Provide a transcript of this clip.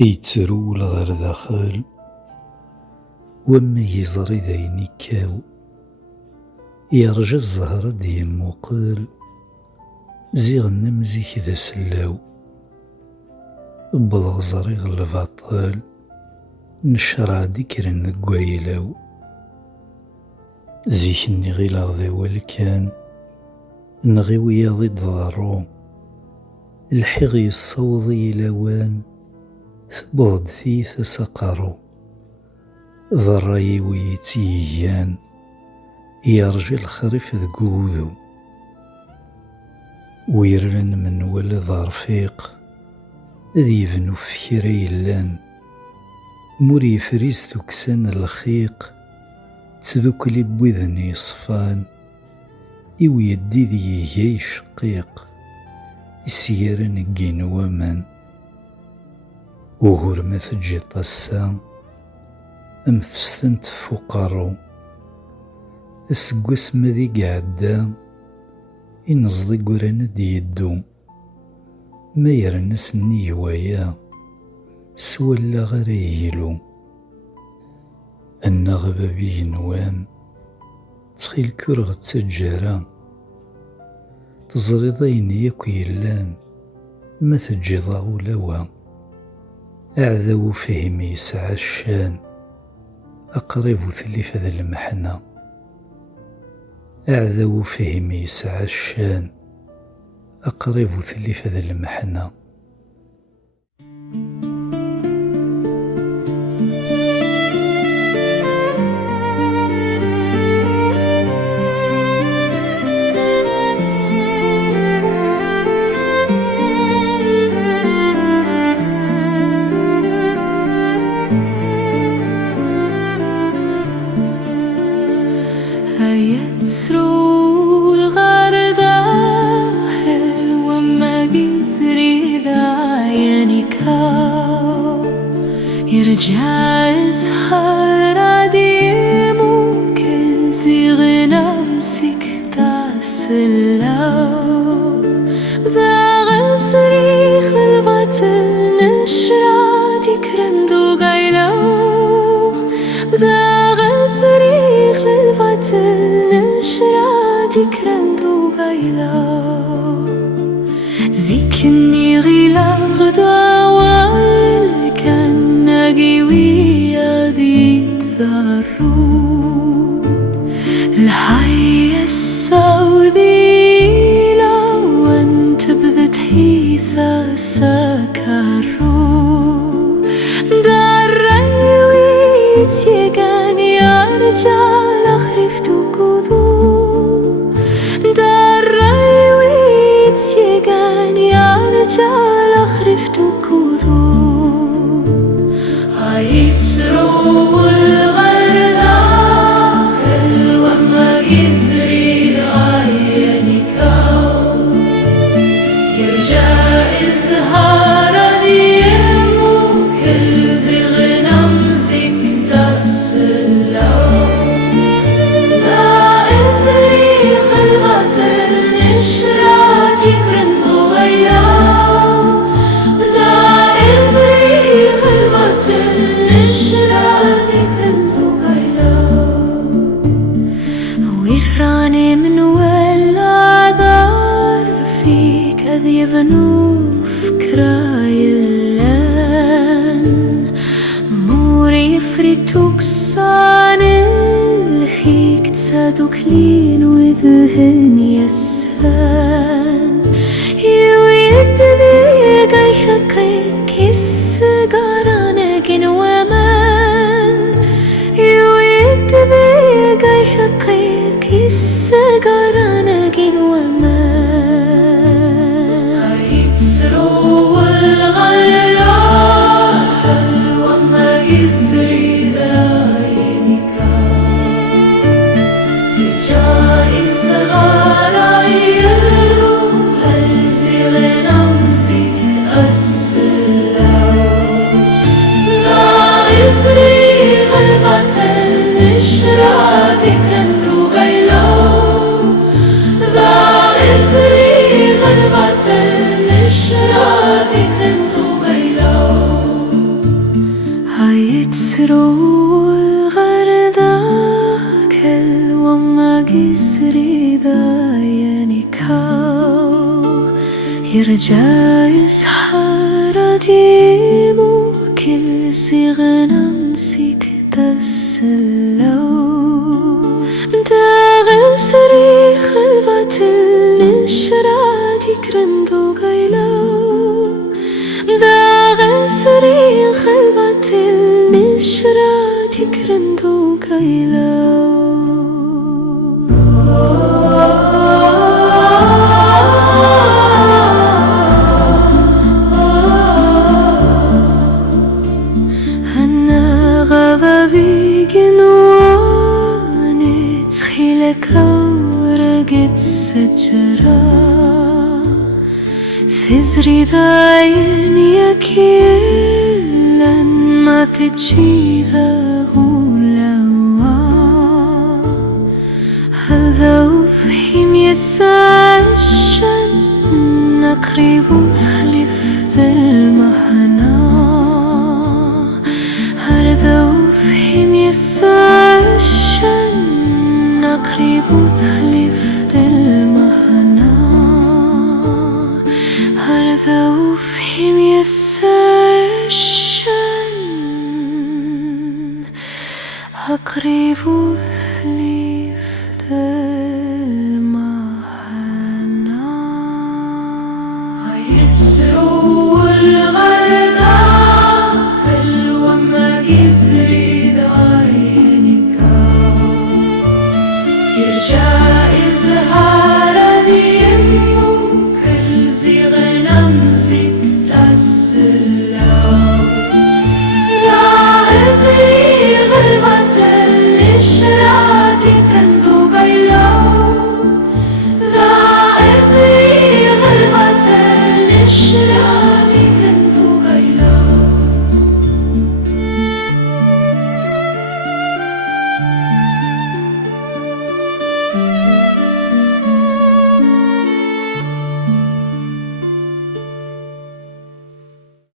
يترول غير داخل وما يزري ذاين يكاو يرجى الزهرة دي موقل زيغ نمزيك ذا سلاو بالغزري غالباطل نشرع ديكرن ذا قويلاو زيك نغي لاغذي والكان نغي ويا ضد ضارو الحغي الصوضي لوان ثبوض ثيث سقارو ضراي ويتيهيان يرجي الخريف ذقوذو ويرن من ولد رفيق ذي يبنو في كريلان موري فريس ذوكسان الخيق تذوكلي بوذني صفان يويدي ذي هي شقيق يسيرن الجين ومان وهور ما تجي طسان أمثستنت فقارو أسقوس مذي قعدا ينزضي قرانا دي يدو ما يرنس هوايا سوالا غير يهيلو النغبة بيه نوان تخيل كرغ تسجارا تزري ضين ياكو يلان ما تجي ضاغو لوا أعذو فهم يسعى الشان أقرب ثلث ذا المحنة أعذو فهم يسعى الشان أقرب ثلث ذا المحنة يسرو الغردة حلوة ما جزري ذا ينكاو يرجع يسهر راديمو كل زيغنا مسك تاسلاو ذا غسري خلبة النشرة تكرندو قايلاو ذا غسري خلبة النشرة تكرندو قايلاو زيكني غيلا غدا والكان ناقيوية ذي الثارود الحية السودي لو انت بذت هيثا سكرو دار ريويت يقان يا رجال خرفتو كذو دار ريويت يقان يا رجال خرفتو كذو يتسرو الغردة خلوة ما يزري عينكاو يرجع الزهار ديمو كل زغنا مسك تسلاو لا إزري خلبة النشرة تكرندو غيلاو لا إزري خلبة النشرة تكرندو غيلاو ويراني من ولا دار فيك أذي بنوف كرايلان موري يفريتوك صان الخيك تسادوك لين وذهن يسفان يويد ذيك يخقيك يسقاران جن ومان يويد ذيك يخقيك يسقاران جن ومان يتسرو الغيرة حلوة ما يزري ذراينكا يجاي الصغارى يلو هل زغنا مسك السلاو لا إزري غلبة النشرة تكرندرو غيلاو لا إزري غلبة النشرة تكرندرو غيلاو يسرو الغردة كل وما جسري دايني كاو يرجع يسحر ديمو كل صيغنا مسك تسلو دا غسري خلغة النشرة تكرندو قيلو دا غسري خلغة النشرة تكرندو قيلو ثزري ذاين يكيلا ما تجي ذا غولوا هذا وفهم يسعشن نقرب ثلف ذا المهنا هذا وفهم يسعشن نقرب ثلف ذا المهنا هذا وفهم يسعشن أقرب ثلف ذا المهنا يسرو الغردة خلوة ما يسري داينك يرجع إزهار ذي يمو كل زيغ نمسي